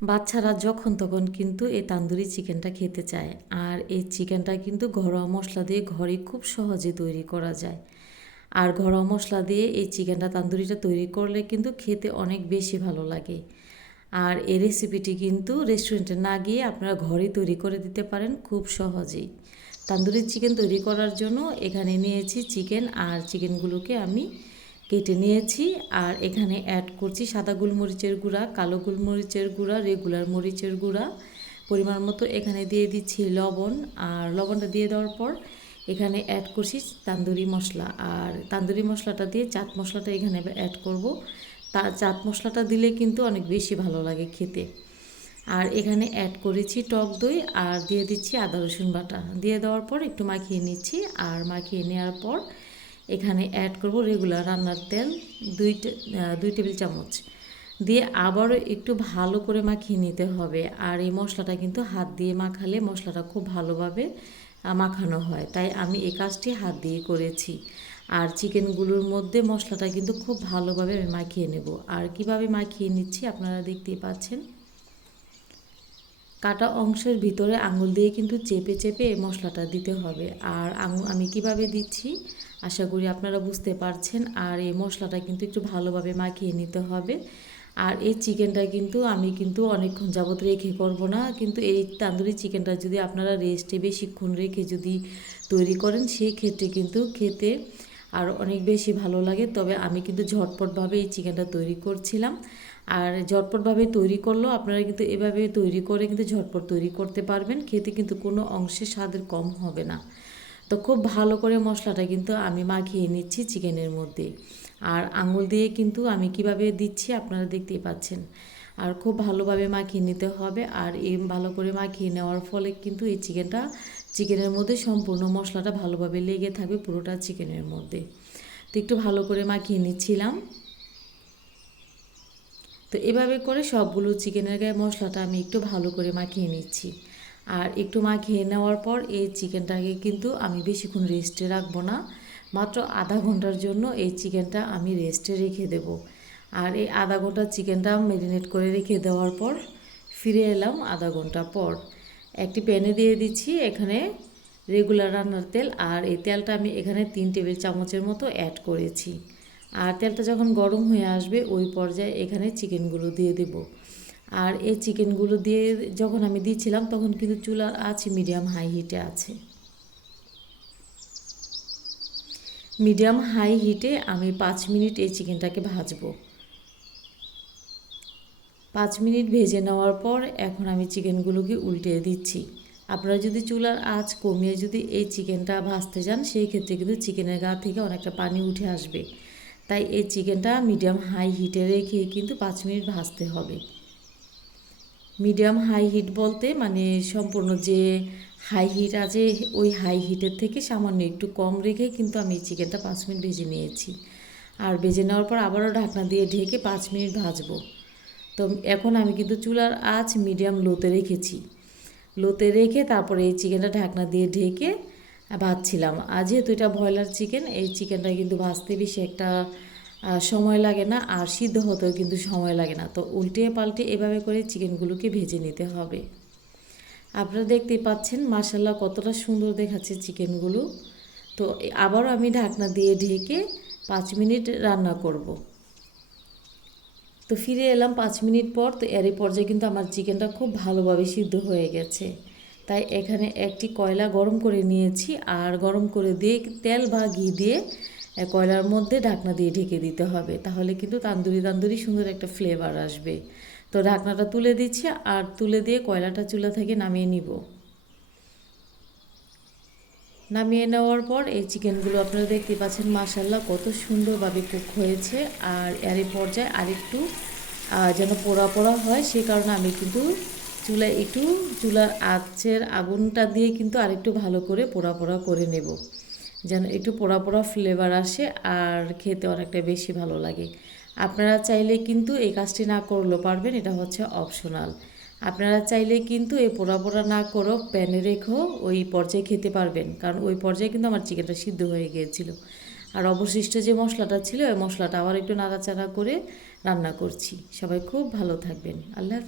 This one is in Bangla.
বাচ্চারা যখন তখন কিন্তু এই তান্দুরি চিকেনটা খেতে চায়। আর এই চিকেনটা কিন্তু ঘরোয়া মশলা দিয়ে ঘরে খুব সহজে তৈরি করা যায়। আর ঘরোয়া মশলা দিয়ে এই চিকেনটা তান্দুরিটা তৈরি করলে কিন্তু খেতে অনেক বেশি ভালো লাগে। আর এই রেসিপিটি কিন্তু রেস্টুরেন্টে না গিয়ে আপনারা ঘরে তৈরি করে দিতে পারেন খুব সহজেই। তান্দুরি চিকেন তৈরি করার জন্য এখানে নিয়েছি চিকেন আর চিকেনগুলোকে আমি কেটে নিয়েছি আর এখানে অ্যাড করছি সাদা গোলমরিচের গুঁড়া, কালো গোলমরিচের গুঁড়া রেগুলার মরিচের গুঁড়া। পরিমাণ মতো এখানে দিয়ে দিচ্ছি লবণ আর লবণটা দিয়ে দেওয়ার পর এখানে অ্যাড করছি তান্দুরি মশলা। আর তান্দুরি মশলাটা দিয়ে চাট মশলাটা এখানে অ্যাড করব। তা চাট মশলাটা দিলে কিন্তু অনেক বেশি ভালো লাগে খেতে। আর এখানে অ্যাড করেছি টক দই আর দিয়ে দিচ্ছি আদা রসুন বাটা। দিয়ে দেওয়ার পর একটু মাখিয়ে নিচ্ছি আর মাখিয়ে নেওয়ার পর এখানে অ্যাড করব রেগুলার রান্নার তেল, দুই দুই টেবিল চামচ। দিয়ে আবারও একটু ভালো করে মাখিয়ে নিতে হবে। আর এই মশলাটা কিন্তু হাত দিয়ে মাখালে মশলাটা খুব ভালোভাবে মাখানো হয়। তাই আমি এই কাজটি হাত দিয়ে করেছি। আর চিকেনগুলোর মধ্যে মশলাটা কিন্তু খুব ভালোভাবে আমি মাখিয়ে নেব। আর কীভাবে মাখিয়ে নিচ্ছি আপনারা দেখতেই পাচ্ছেন। কাটা অংশের ভিতরে আঙুল দিয়ে কিন্তু চেপে চেপে মশলাটা দিতে হবে। আর আঙুল আমি কীভাবে দিচ্ছি? আশা করি আপনারা বুঝতে পারছেন। আর এই মশলাটা কিন্তু একটু ভালোভাবে মাখিয়ে নিতে হবে। আর এই চিকেনটা কিন্তু আমি কিন্তু অনেকক্ষণ যাবত রেখে করব না। কিন্তু এই তান্দুরি চিকেনটা যদি আপনারা রেস্টে বেশিক্ষণ রেখে যদি তৈরি করেন, সেই ক্ষেত্রে কিন্তু খেতে আর অনেক বেশি ভালো লাগে। তবে আমি কিন্তু ঝটপটভাবে এই চিকেনটা তৈরি করছিলাম। আর ঝটপটভাবে তৈরি করলেও আপনারা কিন্তু এভাবে তৈরি করে কিন্তু ঝটপট তৈরি করতে পারবেন। খেতে কিন্তু কোনো অংশে স্বাদের কম হবে না। তো খুব ভালো করে মশলাটা কিন্তু আমি মাখিয়ে নিচ্ছি চিকেনের মধ্যে। আর আঙুল দিয়ে কিন্তু আমি কীভাবে দিচ্ছি আপনারা দেখতেই পাচ্ছেন। আর খুব ভালোভাবে মাখিয়ে নিতে হবে। আর এই ভালো করে মাখিয়ে নেওয়ার ফলে কিন্তু এই চিকেনটা, চিকেনের মধ্যে সম্পূর্ণ মশলাটা ভালোভাবে লেগে থাকবে পুরোটা চিকেনের মধ্যে। তো একটু ভালো করে মাখিয়ে নিচ্ছিলাম। তো এভাবে করে সবগুলো চিকেনের গায়ে মশলাটা আমি একটু ভালো করে মাখিয়ে নিচ্ছি। আর একটু মাখিয়ে নেওয়ার পর এই চিকেনটাকে কিন্তু আমি বেশিক্ষণ রেস্টে রাখব না। মাত্র আধা ঘণ্টার জন্য এই চিকেনটা আমি রেস্টে রেখে দেব। আর এই আধা ঘণ্টা চিকেনটা ম্যারিনেট করে রেখে দেওয়ার পর ফিরে এলাম আধা ঘণ্টা পর। একটি প্যানে দিয়ে দিচ্ছি এখানে রেগুলার রান্নার তেল আর এই তেলটা আমি এখানে তিন টেবিল চামচের মতো অ্যাড করেছি। আর তেলটা যখন গরম হয়ে আসবে ওই পর্যায়ে এখানে চিকেনগুলো দিয়ে দেব। আর এই চিকেনগুলো দিয়ে যখন আমি দিচ্ছিলাম তখন কিন্তু চুলার আছে মিডিয়াম হাই হিটে আছে। মিডিয়াম হাই হিটে আমি পাঁচ মিনিট এই চিকেনটাকে ভাজবো। পাঁচ মিনিট ভেজে নেওয়ার পর এখন আমি চিকেনগুলোকে উল্টে দিচ্ছি। আপনারা যদি চুলার আঁচ কমিয়ে যদি এই চিকেনটা ভাজতে যান, সেই ক্ষেত্রে কিন্তু চিকেনের গা থেকে অনেকটা পানি উঠে আসবে। তাই এই চিকেনটা মিডিয়াম হাই হিটে রেখে কিন্তু পাঁচ মিনিট ভাজতে হবে। মিডিয়াম হাই হিট বলতে মানে সম্পূর্ণ যে হাই হিট আছে, ওই হাই হিটের থেকে সামান্য একটু কম রেখে কিন্তু আমি এই চিকেনটা পাঁচ মিনিট ভেজে নিয়েছি। আর ভেজে নেওয়ার পর আবারও ঢাকনা দিয়ে ঢেকে পাঁচ মিনিট ভাজবো। তো এখন আমি কিন্তু চুলার আঁচ মিডিয়াম লোতে রেখেছি। লোতে রেখে তারপরে এই চিকেনটা ঢাকনা দিয়ে ঢেকে ভাজছিলাম। আর যেহেতু এটা ব্রয়লার চিকেন এই চিকেনটা কিন্তু ভাজতে বেশি একটা সময় লাগে না আর সিদ্ধ হতেও কিন্তু সময় লাগে না। তো উল্টে পাল্টে এভাবে করে চিকেনগুলোকে ভেজে নিতে হবে। আপনারা দেখতেই পাচ্ছেন মাসাল্লাহ কতটা সুন্দর দেখাচ্ছে চিকেনগুলো তো আবারও আমি ঢাকনা দিয়ে ঢেকে পাঁচ মিনিট রান্না করব। তো ফিরে এলাম পাঁচ মিনিট পর, তো এরই পর্যায়ে কিন্তু আমার চিকেনটা খুব ভালোভাবে সিদ্ধ হয়ে গেছে। তাই এখানে একটি কয়লা গরম করে নিয়েছি, আর গরম করে দিয়ে তেল বা ঘি দিয়ে কয়লার মধ্যে ঢাকনা দিয়ে ঢেকে দিতে হবে। তাহলে কিন্তু তান্দুরি তান্দুরি সুন্দর একটা ফ্লেভার আসবে। তো ঢাকনাটা তুলে দিচ্ছি, আর তুলে দিয়ে কয়লাটা চুলা থেকে নামিয়ে নিব। নামিয়ে নেওয়ার পর এই চিকেনগুলো আপনারা দেখতে পাচ্ছেন মাসাল্লাহ কত সুন্দরভাবে কুক হয়েছে। আর এর পর্যায়ে আরেকটু যেন পোড়া পোড়া হয় সে কারণে আমি কিন্তু চুলা একটু, চুলার আঁচের আগুনটা দিয়ে কিন্তু আরেকটু ভালো করে পোড়া পোড়া করে নেব। যেন একটু পোড়া পোড়া ফ্লেভার আসে আর খেতে অনেকটা বেশি ভালো লাগে। আপনারা চাইলে কিন্তু এই কাজটি না করলেও পারবেন, এটা হচ্ছে অপশনাল আপনারা চাইলে কিন্তু এই পোড়া পোড়া না করো প্যানে রেখেও ওই পর্যায়ে খেতে পারবেন, কারণ ওই পর্যায়ে কিন্তু আমার চিকেনটা সিদ্ধ হয়ে গিয়েছিল। আর অবশিষ্ট যে মশলাটা ছিল, ওই মশলাটা আবার একটু নাড়াচাড়া করে রান্না করছি। সবাই খুব ভালো থাকবেন। আল্লাহ